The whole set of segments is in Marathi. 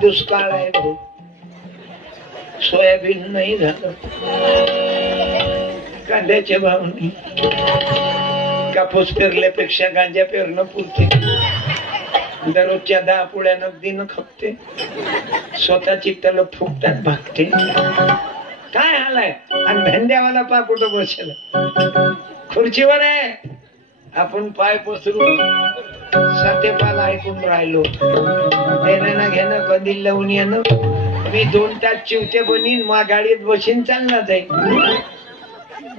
दुष्काळ आहे भाऊ, सोयाबीन नाही झालं, कांद्याचे भाव नाही, कापूस पेरल्यापेक्षा गांजा पेरणं पुरते, दररोजच्या 10 पुड्या नगदीनं खपते, स्वतःची तलब फुकटात भागते. काय हाल आहे. आणि धंद्यावाला पा कुठं बसेल, खुर्चीवर आहे, आपण पाय पसरून सतेपाल ऐकून राहिलो. देणं घेणं कधी लावून येणं. मी 2 तास चिवते बनीन, मा गाडीत बसीन चालला जाईल.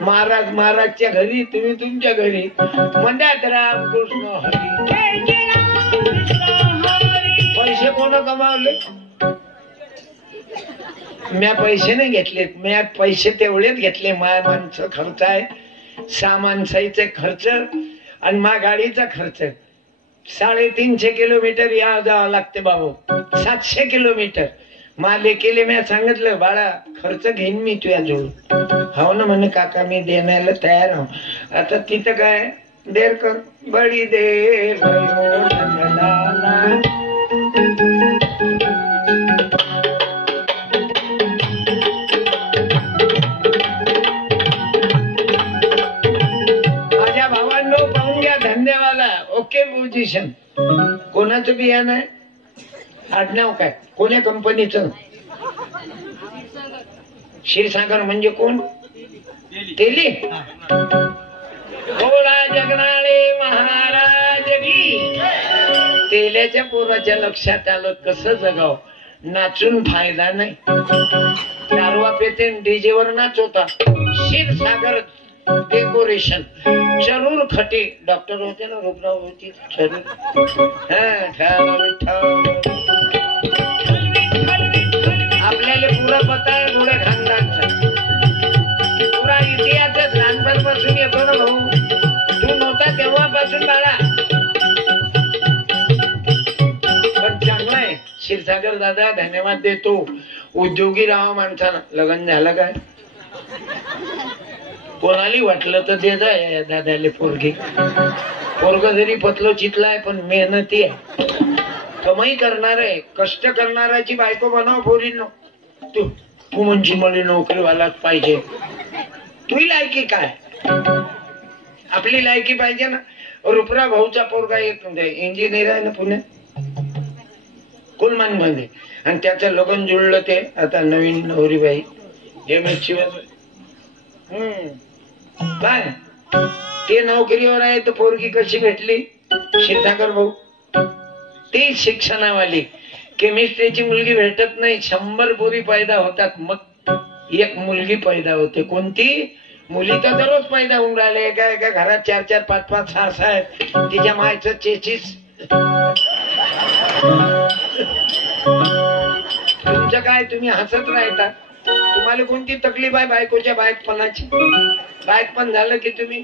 महाराजच्या घरी, तुम्ही तुमच्या घरी म्हणतात रामकृष्ण हरी. पैसे कोण कमावले? म्या पैसे नाही घेतलेत, म्या पैसे तेवढेच घेतले. माय माणसं खर्च आहे, 6 माणसाचे खर्च आणि मा गाडीचा खर्च. 350 किलोमीटर या जावं लागते बाबू, 700 किलोमीटर. माले केले. मी सांगितलं बाळा खर्च घेईन मी तुझ्या जवळ. हो ना म्हणे काका मी देण्याला तयार आहो. आता तिथं काय देर कर बडी देर माझ्या भावांनो पाहून घ्या. धंद्यावाला ओके पोझिशन. कोणाचं बियाणं आहे? आडनाव काय? कोण्या कंपनीचं? क्षीरसागर म्हणजे कोण? तेली. थोडा जगनाळे महाराज की. तेल्याच्या पोराच्या लक्षात आलं कसं जगाव. नाचून फायदा नाही. दारवा पेते डीजेवर नाचवता. क्षीरसागर डेकोरेशन. चरूर खटे डॉक्टर होते ना, रुग्णाव होती चरूर. आपल्याला पुरा पता आहे थोड्या खानदानचा. पुरा इतिहासच लहानपणापासून येतो ना भाऊ. तू नव्हता तेव्हापासून बाळा. पण चांगला आहे. क्षीरसागर दादा धन्यवाद देतो. उद्योगी राहा माणसानं. लग्न झालं काय? कोणाली वाटलं तर दे जा या दादाले पोरगी. पोरग जरी पतलो चितलाय पण मेहनती आहे, कमाई करणार आहे, कष्ट करणाराची बायको बनाव पोरींनो. तू म्हणजे मला नोकरीवालाच पाहिजे. तुही लायकी काय? आपली लायकी पाहिजे ना. रुपरा भाऊचा पोरगा एक इंजिनियर आहे ना पुण्यात, कुलमान मध्ये. आणि त्याचं लग्न जुळलं ते आता नवीन नवरीबाई MSc काय ते नोकरीवर आहे. तर पोरगी कशी भेटली? क्षीरसागर भाऊ ती शिक्षणावाली. केमिस्ट्रीची मुलगी भेटत नाही. 100 पोरी पैदा होतात, मग एक मुलगी पैदा होते. कोणती? मुली तर दररोज पैदा होऊन राहिले. एका एका घरात 4-4, 5-5, 6-6 आहेत. तिच्या मायचं 33. तुमचं काय? तुम्ही हसत राहता. तुम्हाला कोणती तकलीफ आहे बायकोच्या बायकपणाची? बायकपण झालं की तुम्ही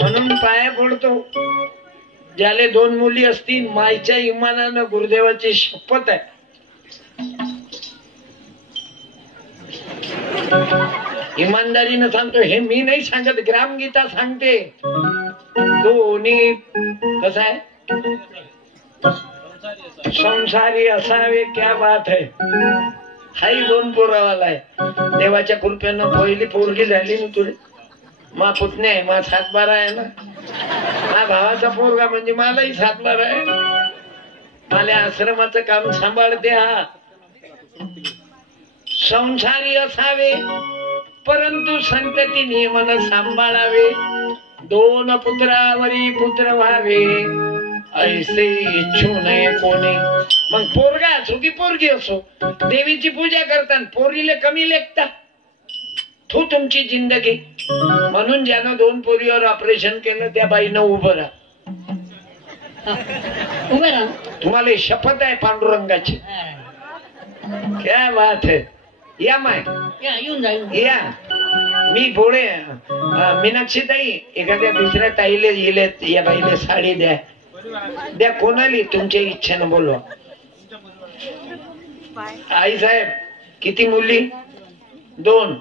म्हणून पाया पडतो. ज्याले 2 मुली असतील मायच्या इमानानं गुरुदेवाची शपथ आहे. इमानदारीनं सांगतो. हे मी नाही सांगत, ग्रामगीता सांगते. दोन्ही कसं आहे? संसारी असावे. क्या बात है. हाही 2 पोरावाला आहे. देवाच्या कृपेनं पहिली पोरगी झाली ना तुला. मा पुतण्या आहे, मा 7-12 आहे ना. मा भावाचा पोरगा म्हणजे मलाही 7-12 आहे. मला आश्रमाचं काम सांभाळते. हा संसारी असावे परंतु संतती नियमन सांभाळावे. 2 पुत्रावरी पुत्र व्हावे ऐसे इच्छू नये कोणी. मग पोरगा असो की पोरगी असो देवीची पूजा करतात. पोरीले कमी लेखता तू तुमची जिंदगी. म्हणून ज्यानं 2 पोरीवर ऑपरेशन केलं त्या बाईनं उभं राहा. तुम्हाला शपथ आहे पांडुरंगाची. क्या बात है. या माय या. मी पुढे मीनाक्षी ताई एखाद्या दुसऱ्या ताईले येले या बाईले साडी द्या. द्या कोणाली तुमच्या इच्छेनं बोलवा. आई साहेब किती मुली? 2.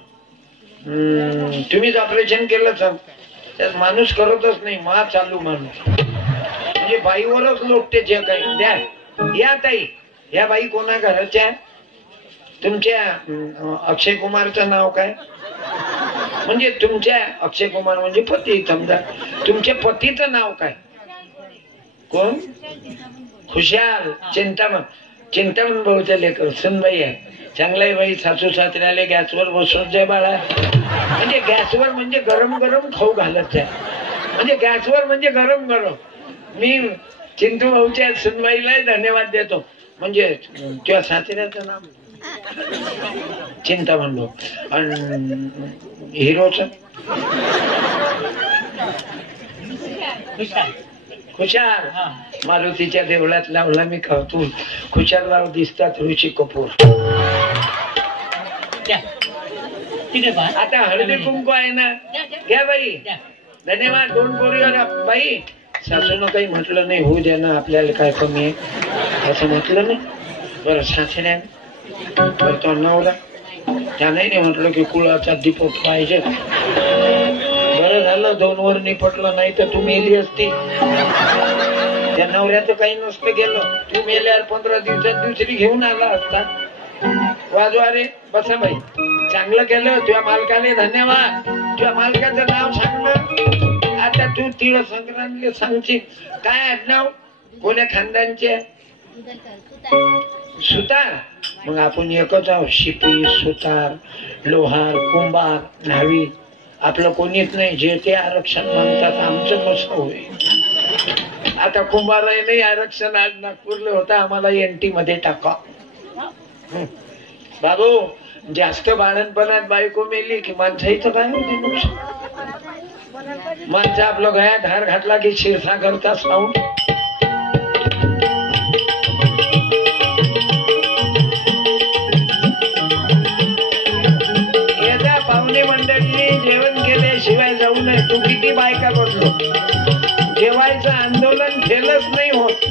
तुम्हीच ऑपरेशन केलं सर? त्यात माणूस करतच नाही, मा चालू माणूस म्हणजे बाईवरच लोटते जे काही. द्या या ताई. या बाई कोणा घराच्या? तुमच्या अक्षय कुमारचं नाव काय? म्हणजे तुमच्या अक्षय कुमार म्हणजे पती समजा, तुमच्या पतीचं नाव काय? कोण? खुशाल. चिंतामण भाऊचा लेकर सुनबाई आहे. चांगलाही बाई. सासू सासऱ्याले गॅसवर बसवत जाय बाळा. म्हणजे गॅसवर म्हणजे गरम गरम खाऊ घालत जाय. म्हणजे गॅसवर म्हणजे गरम गरम. मी चिंटू भाऊच्या सुनबाईला धन्यवाद देतो. म्हणजे तुझ्या सासऱ्याचं नाव चिंतामण भाऊ. आणि हिरोच खुशाल. मारुतीच्या देवळात लावला मी कौतुक. खुशालराव दिसतात ऋषी कपूर. आता हळदी कुंकू आहे ना, घ्या बाई. धन्यवाद. 2 पोरीवर बाई. सासून काही म्हटलं नाही, होऊ द्या ना, आपल्याला काय कमी आहे असं म्हटलं नाही. बरं सासऱ्या बरं तो नवरा त्याने म्हटलं की कुळाचा दीपक पाहिजे. बरं झालं 2 वर निपटलं, नाही तर तू मेली असती. त्या नवऱ्याचं काही नसतं गेलं. तू मेल्यावर 15 दिवसात दुसरी घेऊन आला असता. वाजवा रे. बसा बाई. चांगलं केलं. तुझ्या मालकाने धन्यवाद. तुझ्या मालकाचं नाव सांगलं. आता तू तिळ संक्रांतीला सांगशील काय आडनाव? कोण्या खानदानचे? सुतार. मग आपण एकच आहोत. शिपी, सुतार, लोहार, कुंभार, न्हावी. आपलं कोणीच नाही. जे ते आरक्षण मागतात. आमचं कसं होईल? आता कुंभारही नाही आरक्षण. आज नागपूरला होता, आम्हाला NT मध्ये टाका. बाबू जास्त बाळणपणात बायको मेली की माणसाचं काय होते? माणसं आपलं गळ्यात हार घातला की क्षीरसागरचा साऊंड. येत्या पाहुणे मंडळींनी जेवण केल्याशिवाय जाऊ नये. तू किती बायका बसलो, जेवायचं आंदोलन फेलच नाही होत.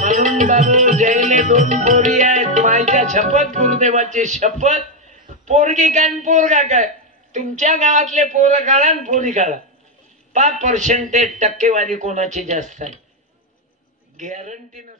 म्हणून बाबू जयले 2 पोरी आहेत. मायच्या शपथ, गुरुदेवाची शपथ. पोरगी काय पोरगा काय? तुमच्या गावातले पोरं काढा आणि पोरी काढा. 5% टक्केवारी कोणाची जास्त आहे? गॅरंटीनं.